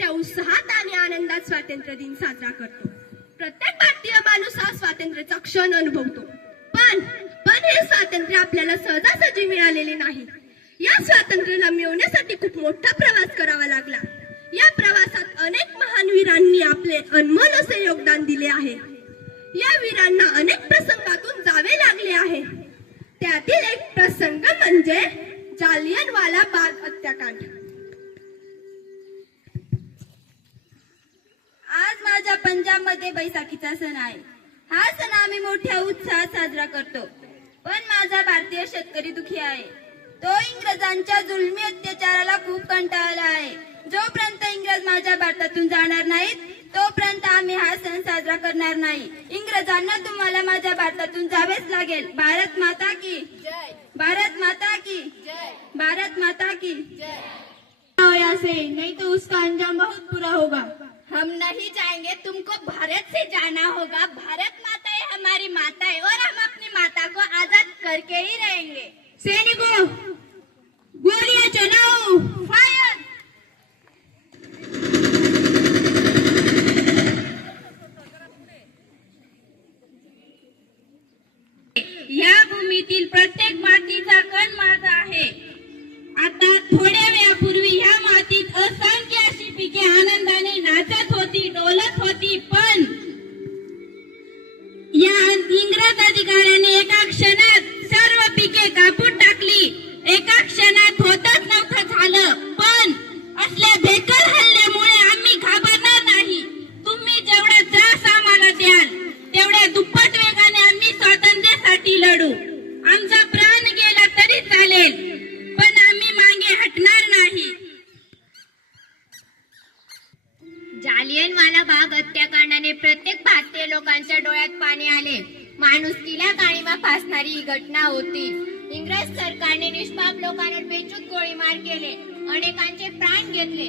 मोठ्या उत्साहात आणि आनंदात स्वातंत्र्य दिन साजरा करतो. प्रत्येक भारतीय माणूस हा स्वातंत्र्याचा क्षण अनुभवतो. पण हे स्वातंत्र्य आपल्याला सहजासहजी मिळालेले नाही. या स्वातंत्र्याला मिळवण्यासाठी खूप मोठा प्रवास करावा लागला. या प्रवासात अनेक महान वीरांनी आपले अनमोल असे योगदान दिले आहे. या वीरांना अनेक प्रसंगातून जावे लागले आहे. त्यातील एक प्रसंग म्हणजे जालियनवाला बाग हत्याकांड. आज माझ्या पंजाबमध्ये बैसाखीचा सण आहे. हा सण आम्ही मोठ्या उत्साहात साजरा करतो. पण माझा भारतीय शेतकरी दुखी आहे. तो इंग्रजांच्या जुलमी अत्याचाराला खूप कंटाळला आहे. जोपर्यंत इंग्रज माझ्या भारतातून जाणार नाहीत तोपर्यंत आम्ही हा सण साजरा करणार नाही. इंग्रजांना तुम्हाला माझ्या भारतातून जावेच लागेल. भारत माता की जय. भारत माता की जय. भारत माता की जय. से नहीं तो उसका अंजाम बहुत बुरा होगा. हम नहीं जाएंगे, तुमको भारत से जाना होगा. भारत माता है, हमारी माता है और हम अपनी माता को आजाद करके ही रहेंगे. सैनिकों, गोलियां चलाओ. फायर. या भूमीतील प्रत्येक मातीचा कण माझा आहे. आता थोड्या वेळापूर्वी या मातीत असंख्य अशी पिके आनंदाने नाचत होती, डोलत होती. पण या इंग्रज अधिकाऱ्याने एका क्षणात सर्व पिके कापून टाकली. एका क्षणात होतच नव्हतं झालं. पण असल्या भेकर हल्ल्यामुळे आम्ही घाबरणार नाही. तुम्ही जेवढा त्रास आम्हाला द्याल तेवढ्या दुप्पट वेगाने आम्ही स्वातंत्र्यासाठी लढू. आमचा प्राण गेला तरी चालेल, पण आम्ही मागे हटणार नाही. जालियनवाला बाग हत्याकांडाने प्रत्येक भारतीय लोकांच्या डोळ्यात पाणी आले. माणुसकीला काळीमा फासणारी ही घटना होती. इंग्रज सरकारने निष्पाप लोकांवर बेछूट गोळीबार केले, अनेकांचे प्राण घेतले.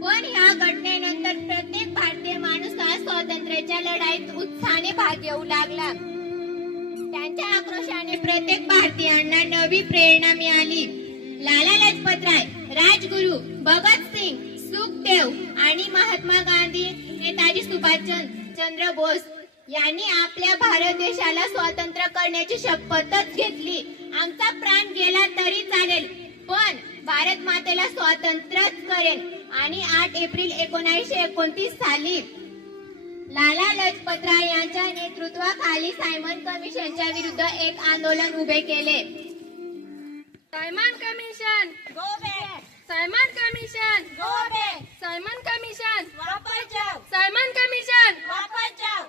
पण ह्या घटनेनंतर प्रत्येक भारतीय माणूस हा स्वातंत्र्याच्या लढाईत उत्साहाने भाग घेऊ लागला. त्यांच्या आक्रोशाने प्रत्येक भारतीयांना नवी प्रेरणा मिळाली. लाला लजपतराय, राजगुरू, भगतसिंग, सुखदेव आणि महात्मा गांधी, नेताजी सुभाषचंद्र बोस यांनी आपल्या भारत देशाला स्वतंत्र करण्याची शपथच घेतली. आमचा प्राण गेला तरी चालेल, पण भारत मातेला स्वातंत्र्यच करेन. आणि 8 एप्रिल 1929 साली लाला लजपतराय यांच्या नेतृत्वाखाली सायमन कमिशनच्या विरुद्ध एक आंदोलन उभे केले. Simon commission go back. Simon commission go back. Simon commission वापस जाओ. सायमन कमिशन वापस जाओ.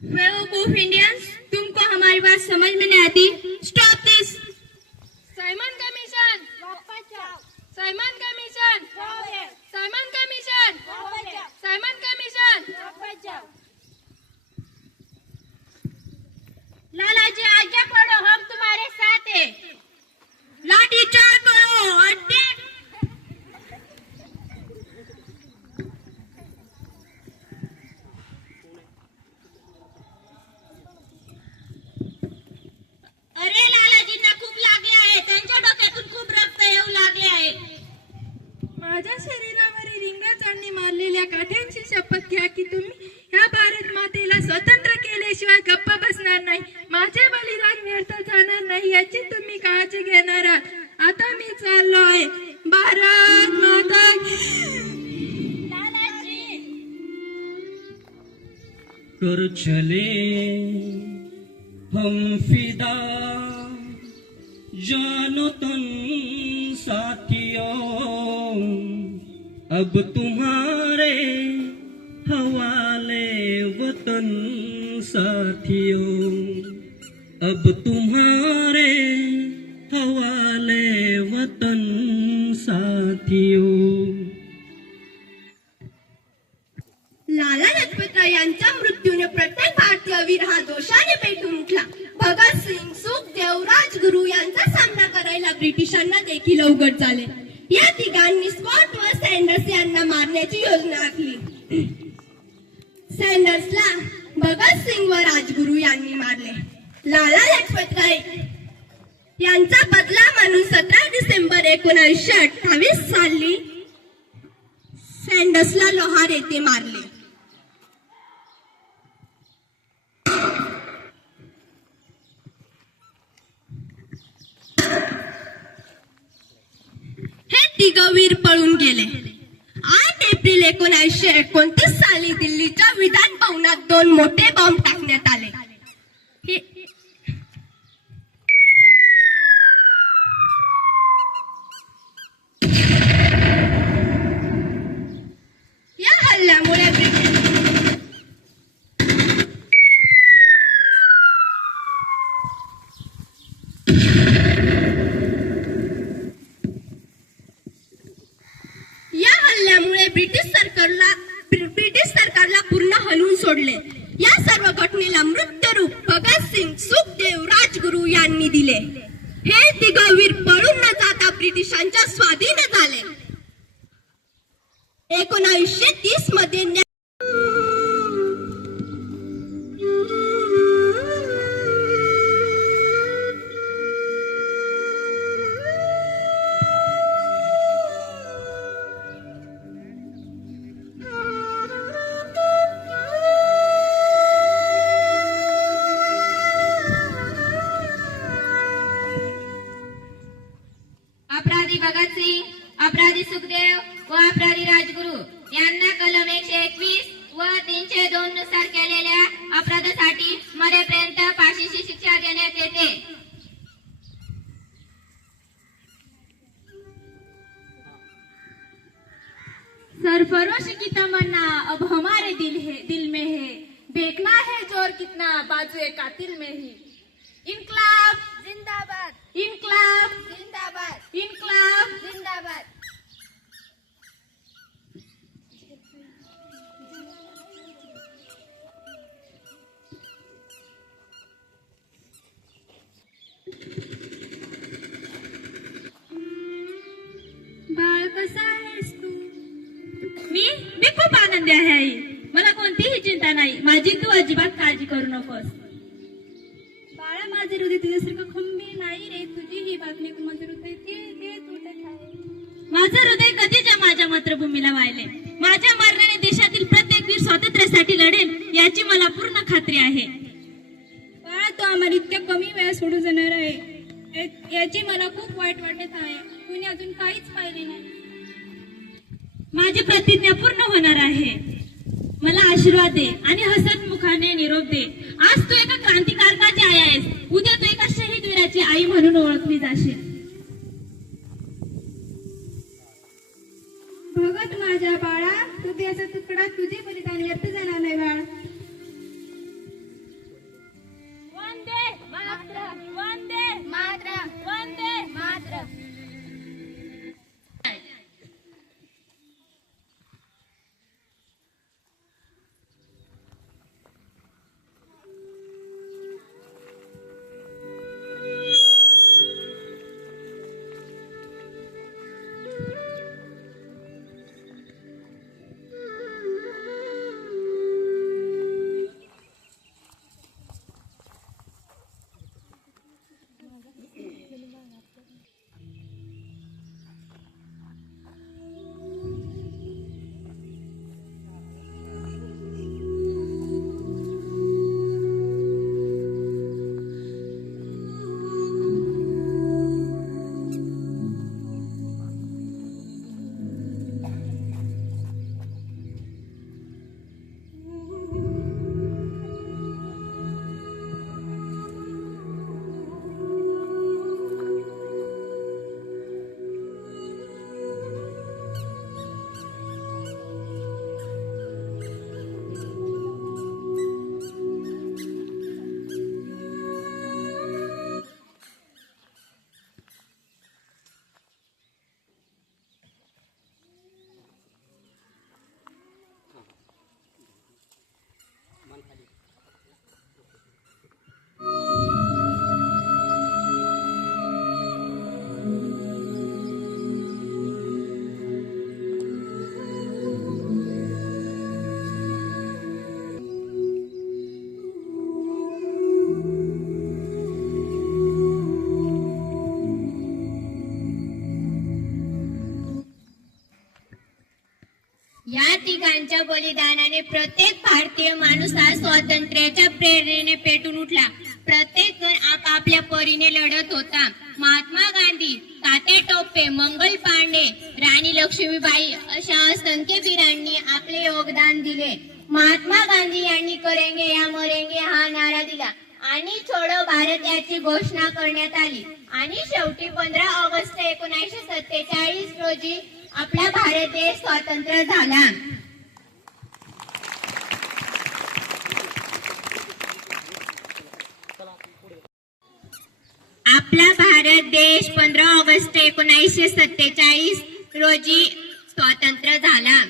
बेवकूफ इंडियंस, तुमको हमारी बात समझ में नहीं आती. स्टॉप दिस. सायमन कमिशन वापस जाओ. Simon commission go back. Simon commission वापस जाओ. सायमन कमिशन वापस जाओ. लालाजी आज्ञा पढ़ो, हम तुम्हारे साथ हैं. लाठी चार्ज करो और देख. अरे लालाजींना खूप लागले आहे. त्यांच्या डोक्यातून खूप रक्त येऊ लागले आहे. माझ्या शरीरावरील इंग्रजांनी मारलेल्या काठ्यांची शपथ घ्या की तुम्ही ह्या भारत मातेला स्वतंत्र केल्याशिवाय गप्प बसणार नाही. माझे बलिदान व्यर्थ जाणार नाही याची तुम्ही काळजी घेणार आहात. आता मी चाललोय. भारत माता कर चले हम फिदा जानो तन साथियों, अब तुम्हारे हवाले वतन साथियों, अब तुम्हारे हवाले वतन साथियों. लाला लजपतराय यांच्या मृत्यूने प्रत्येक भारतीय वीर हा दोषाने पेटून उठला. भगतसिंग, सुखदेव, राजगुरू यांचा सामना करायला ब्रिटिशांना देखील अवघड झाले. या तिघांनी स्कॉट व सॅन्डर्स यांना मारण्याची योजना आखली. सॅन्डर्सला भगतसिंग व राजगुरू यांनी मारले. लाला लजपतराय यांचा बदला म्हणून 17 डिसेंबर 1928 साली सँडसला लोहार येथे मारले. हे तिघवीर पळून गेले. 8 एप्रिल 1929 साली दिल्लीच्या विधान भवनात 2 मोठे बॉम्ब टाकण्यात आले. या हल्ल्यामुळे ब्रिटिश सरकारला पूर्ण हलवून सोडले. या सर्व घटनेला मृत्यूरूप भगतसिंग, सुखदेव, राजगुरू यांनी दिले. हे तिघवीर पळून न जाता ब्रिटिशांच्या स्वाधीन झाले. 1930 मध्ये अपराधी भगतसिंग, अपराधी सुखदेव व अपराधी राजगुरू यांना कलम 121 व 302 नुसार केलेल्या अपराधासाठी मरेपर्यंत फाशीची शिक्षा देण्यात येते. सरफरोश की तमन्ना अब हमारे दिल में है, देखना है जोर कितना बाजुए कातिल में ही. इनकलाब जिंदाबाद, इनकलाब जिंदाबाद, इनकलाब जिंदाबाद. बाळ कसा आहेस तू? मी खूप आनंदी आहे आई. मला कोणतीही चिंता नाही. माझी तू अजिबात काळजी करू नकोस. बाळा, माझे हृदय तुझ्यासारखं खंबीर नाही रे. तुझी ही बातमी माझे हृदय ते तुटत आहे. माझं हृदय कधीच्या माझ्या मातृभूमीला वाहिले. माझ्या मरणाने देशातील प्रत्येक वीर स्वातंत्र्यासाठी लढेल याची मला पूर्ण खात्री आहे. बाळा, तू आम्हाला इतक्या कमी वेळा सोडून जाणार आहे याची मला खूप वाईट वाटत आहे. कुणी अजून काहीच पाहिले नाही. माझी प्रतिज्ञा पूर्ण होणार आहे. मला आशीर्वाद दे आणि हसतमुखाने निरोप दे. आज तू एका क्रांतिकारकाची आई आहेस. उद्या तू एका शहीद वीराची आई म्हणून ओळखली जाशील. भगत माझ्या बाळा, हृदयाचा तुकडा तुझे बलिदान व्यर्थ जाणार नाही बाळ. वंदे मातरम, वंदे मातरम, वंदे मातरम. त्यांच्या बलिदानाने प्रत्येक भारतीय माणूस हा स्वातंत्र्याच्या प्रेरणेने पेटून उठला. प्रत्येक जण आपापल्या परीने लढत होता. महात्मा गांधी, तात्या टोपे, मंगल पांडे, राणी लक्ष्मीबाई अशा असंख्य वीरांनी आपले योगदान दिले. महात्मा गांधी यांनी करेंगे या मरेंगे हा नारा दिला आणि छोडो भारत याची घोषणा करण्यात आली. आणि शेवटी 15 ऑगस्ट 1947 रोजी आपला भारत देश स्वतंत्र झाला. आपला भारत देश 15 ऑगस्ट 1947 रोजी स्वतंत्र झाला.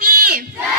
की